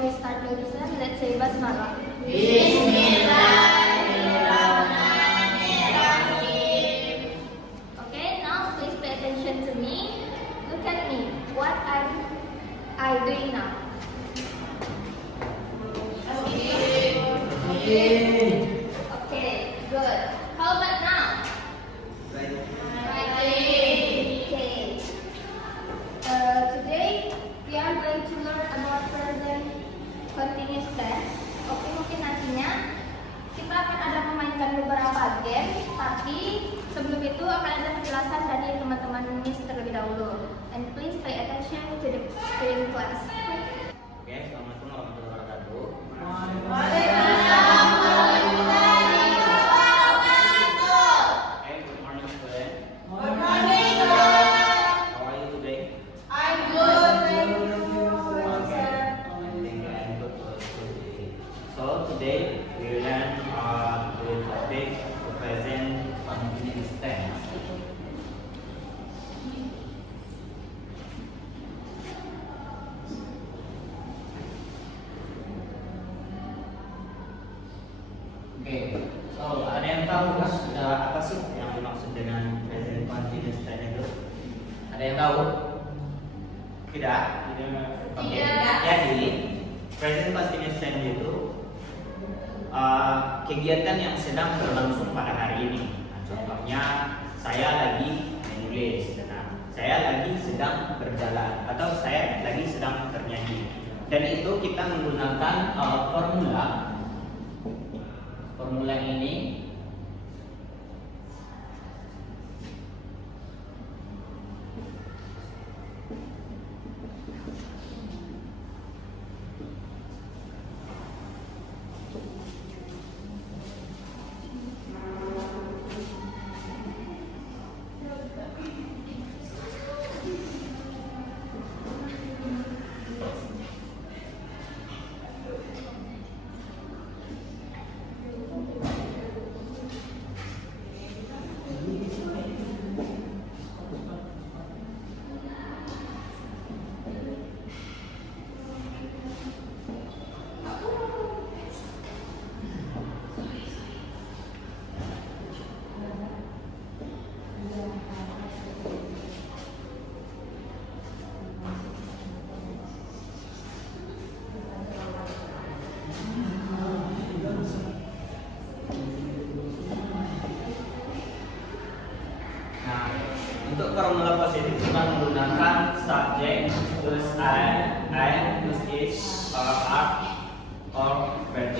we start the lesson, let's say basmalah. Bismillahirrahmanirrahim. Okay, now please pay attention to me. Look at me. What am I doing now? Okay, good. How about now? Okay. Today we are going to learn about present continuous tense. Oke, mungkin nantinya kita akan ada memainkan beberapa game, tapi sebelum itu akan ada penjelasan dari teman-teman Miss terlebih dahulu. And please pay attention to the screen class. Oke, assalamualaikum warahmatullahi wabarakatuh. Waalaikumsalam warahmatullahi wabarakatuh. Hey, good morning, student. Good morning, sir. How are you today? I'm good, thank you, Okay. sir. Thank you. I'm good today. So today we learn the topic the present continuous tense. Oke, so ada yang tahu kan apa sih yang dimaksud dengan present continuous tense itu? Ada yang tahu? Tidak? Oke. Tidak. Jadi present continuous tense itu kegiatan yang sedang berlangsung pada hari ini. Nah, contohnya saya lagi menulis, saya lagi sedang berjalan, atau saya lagi sedang bernyanyi. Dan itu kita menggunakan formula ini untuk formula positif kita menggunakan subject plus I plus is or verb.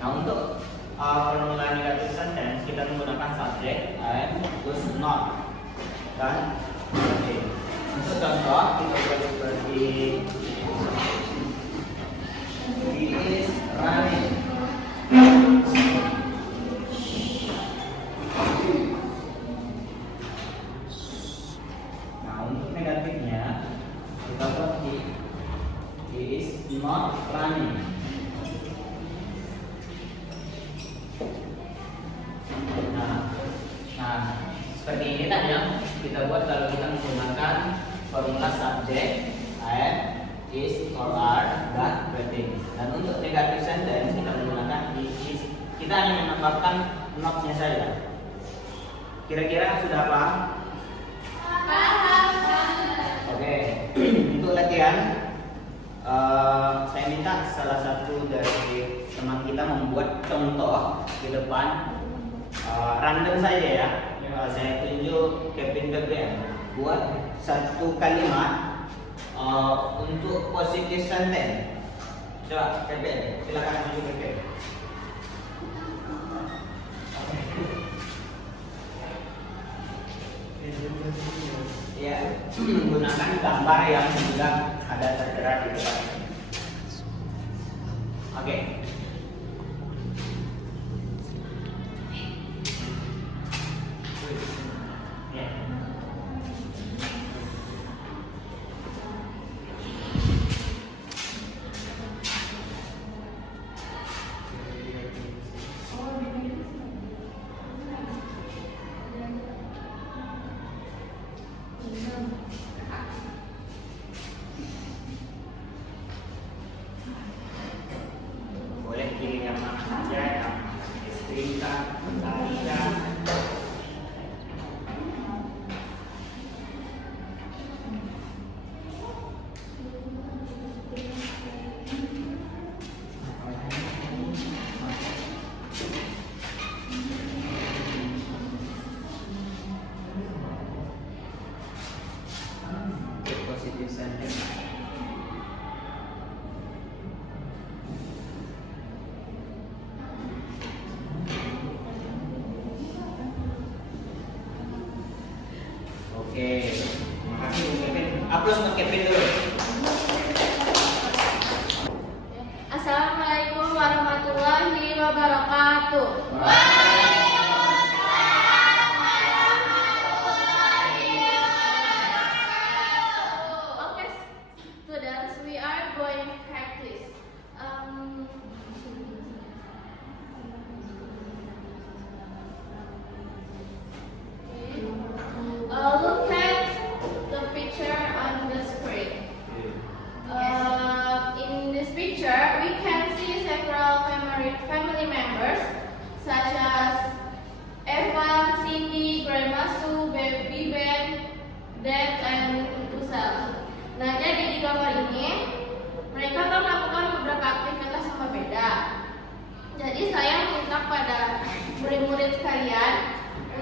Nah, untuk formula negatif sentence kita menggunakan subject I plus not dan verb. Untuk contoh kita buat seperti he is running. Negatifnya kita buat he is not running. Nah, seperti ini kan yang kita buat kalau kita menggunakan formula subject am, is, or are, dan verb. Dan untuk negatif sentence kita menggunakan he is. Kita hanya menambahkan not-nya saja. Kira-kira sudah paham? Oke, untuk latihan saya minta salah satu dari teman kita membuat contoh di depan random saja ya. Saya tunjuk Kevin Febrian buat satu kalimat untuk positive sentence. Coba Kevin, silakan tunjuk Kevin. Ya, menggunakan gambar yang sudah ada tertera di depan. Oke. Ya. active sentence. Oke, terima kasih Bu Kevin. Aplaus buat Kevin dulu. Assalamualaikum warahmatullahi wabarakatuh. Okay, students, we are going to practice. Look at the picture on the screen. In this picture, we can see several family members such as Evan, Cindy, Grandma Sue, Baby Ben, Dad, and Usel. Nah, jadi di gambar ini mereka akan melakukan beberapa aktivitas yang berbeda. Jadi saya minta pada murid-murid sekalian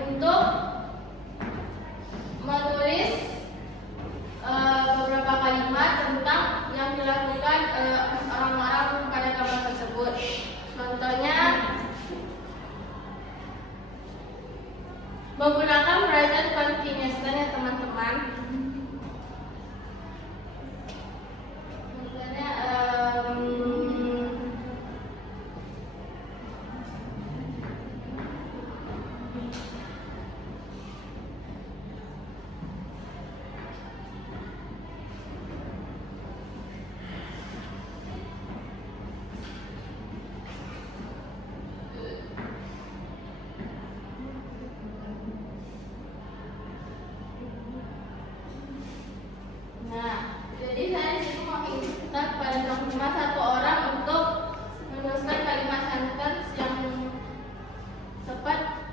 untuk menulis beberapa kalimat tentang yang dilakukan orang-orang pada gambar tersebut. Contohnya menggunakan present continuous tense ya teman-teman. Misalnya jadi saya itu meminta pada teman-teman satu orang untuk menuliskan kalimat sentence yang tepat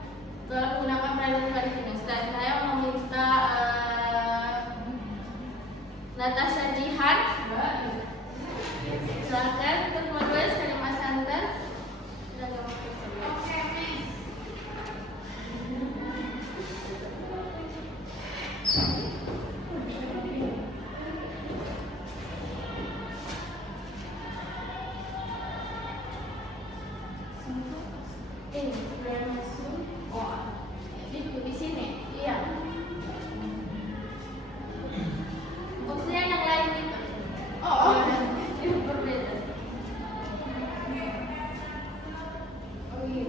dalam menggunakan present continuous tense. Saya meminta Natasha Jihan, silakan untuk menulis kalimat sentence dan gambar tersebut. Ini Grandma Sue. Oh, jadi di sini. Iya. Maksudnya yang lain gitu. Oh, itu berbeda. Oh iya.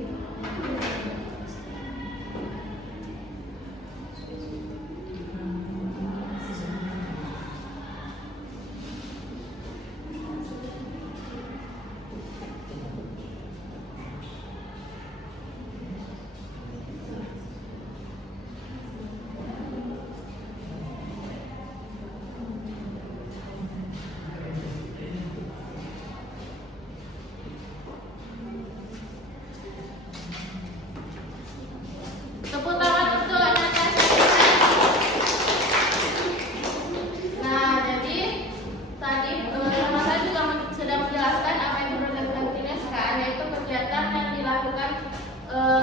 Tepuk tangan untuk Natasha. Nah, jadi tadi teman saya juga sudah menjelaskan apa yang present continuous kan, yaitu kegiatan yang dilakukan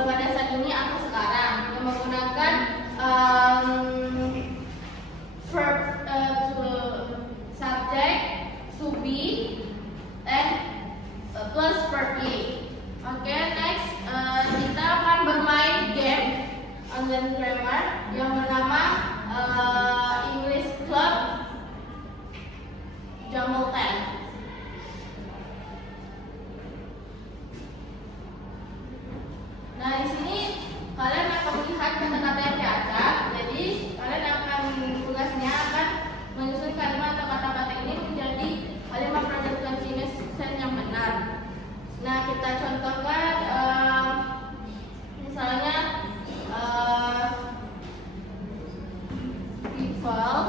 pada saat ini atau sekarang yang menggunakan verb to subject, to be, and plus verb be. Oke, next kita akan bermain game online grammar yang bernama English Club Jumble 10. Nah, di sini kalian akan melihat kata-kata yang diacak. Jadi kalian akan tugasnya akan menyusun kalimat atau kata-kata ini menjadi kalimat present continuous tense yang benar. Nah, kita contohkan misalnya people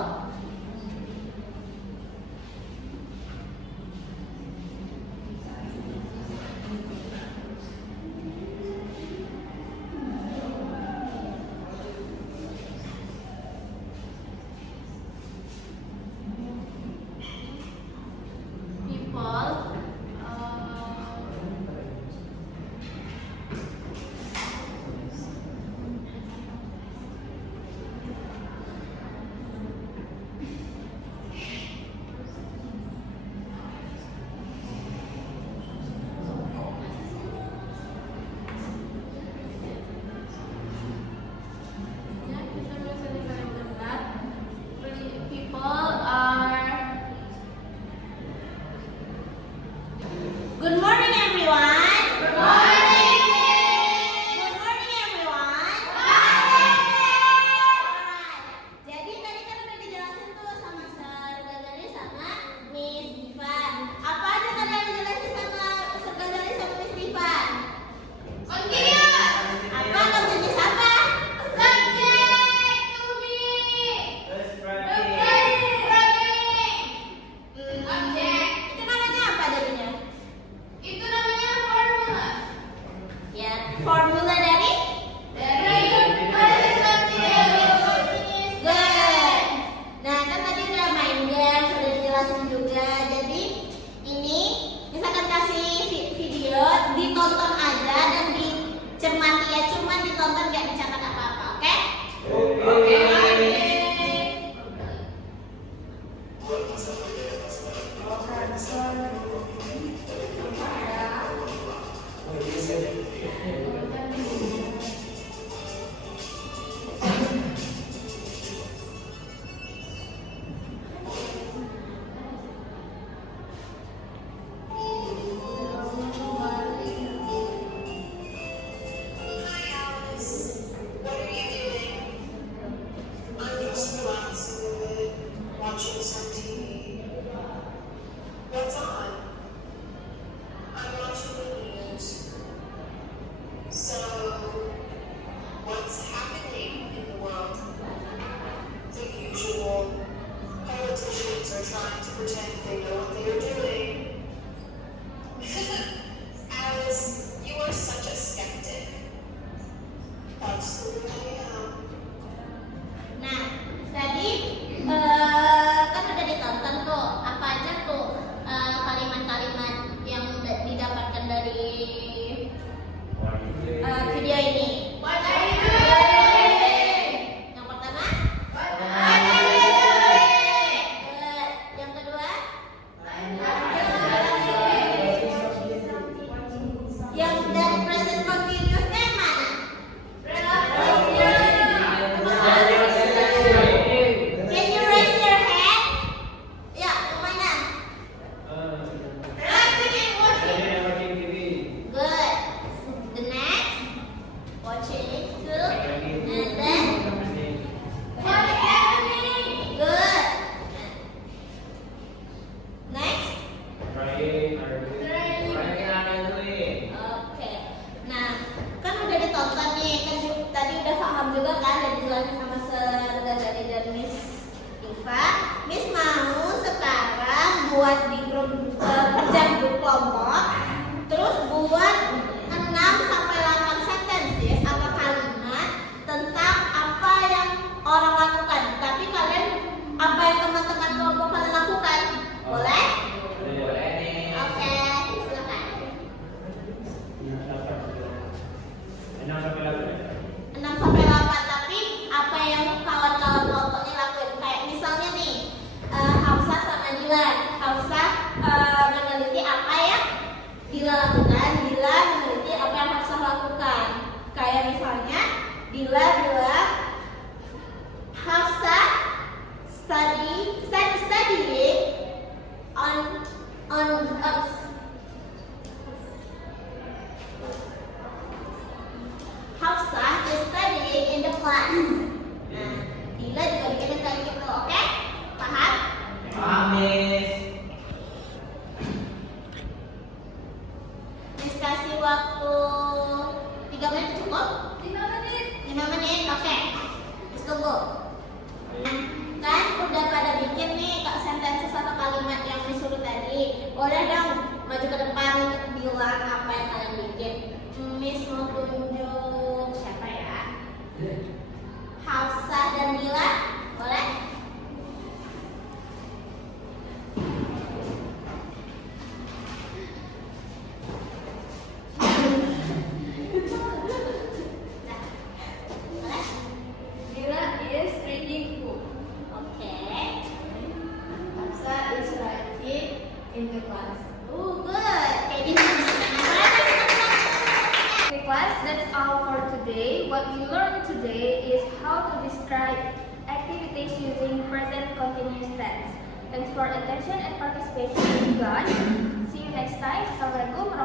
Watching some TV. What's on? I'm watching the news. So, what's happening in the world? The usual. Politicians are trying to pretend they know what they are doing. Alice, you are such a skeptic. That's the way I am. Nah, tadi kan udah ditonton tuh apa aja tuh kalimat-kalimat yang didapatkan dari video ini. Yang pertama, yang kedua, yang dari present continuous-nya yang mana? Can you raise your hand? Ya, yang mana? Good. The next, watching it too, and then good. Next, oke. Nah, kan udah ditonton nih, kan tadi udah paham juga kan, dan dijelasin sama Sir Ghazali dan Miss Iva. Miss mau sekarang buat di grup kerja grup kelompok, terus buat 6 sampai 8 sentences atau kalimat tentang apa yang orang lakukan. Tapi kalian apa yang teman-teman kelompok kalian lakukan? Boleh? Oke, silakan. 6 sampai 8, tapi apa yang kawan-kawan kelompoknya lakuin? Kayak misalnya nih, Hafsah sama Dilan. Hafsah meneliti apa yang Dila lakukan, Dila meneliti apa yang Hafsah lakukan. Kayak misalnya Dila bilang Hafsah studying on Hafsah is studying in the class. Nah, Dila juga bikin kayak gitu, oke? Paham? Miss kasih waktu 3 menit cukup? 5 menit, oke. Miss tunggu. Kan udah pada bikin nih kak sentensi atau kalimat yang disuruh tadi. Boleh dong maju ke depan untuk bilang apa yang kalian bikin. Miss mau tunjuk siapa ya? Hafsah dan Dila, boleh? Nah, boleh? Dila is reading book. Oke. Hafsa is writing in the class. Good. Kayak gini. Okay class, that's all for today. What we learned today is how to describe activities using present continuous tense. Thanks for attention and participation. God. See you next time. Assalamualaikum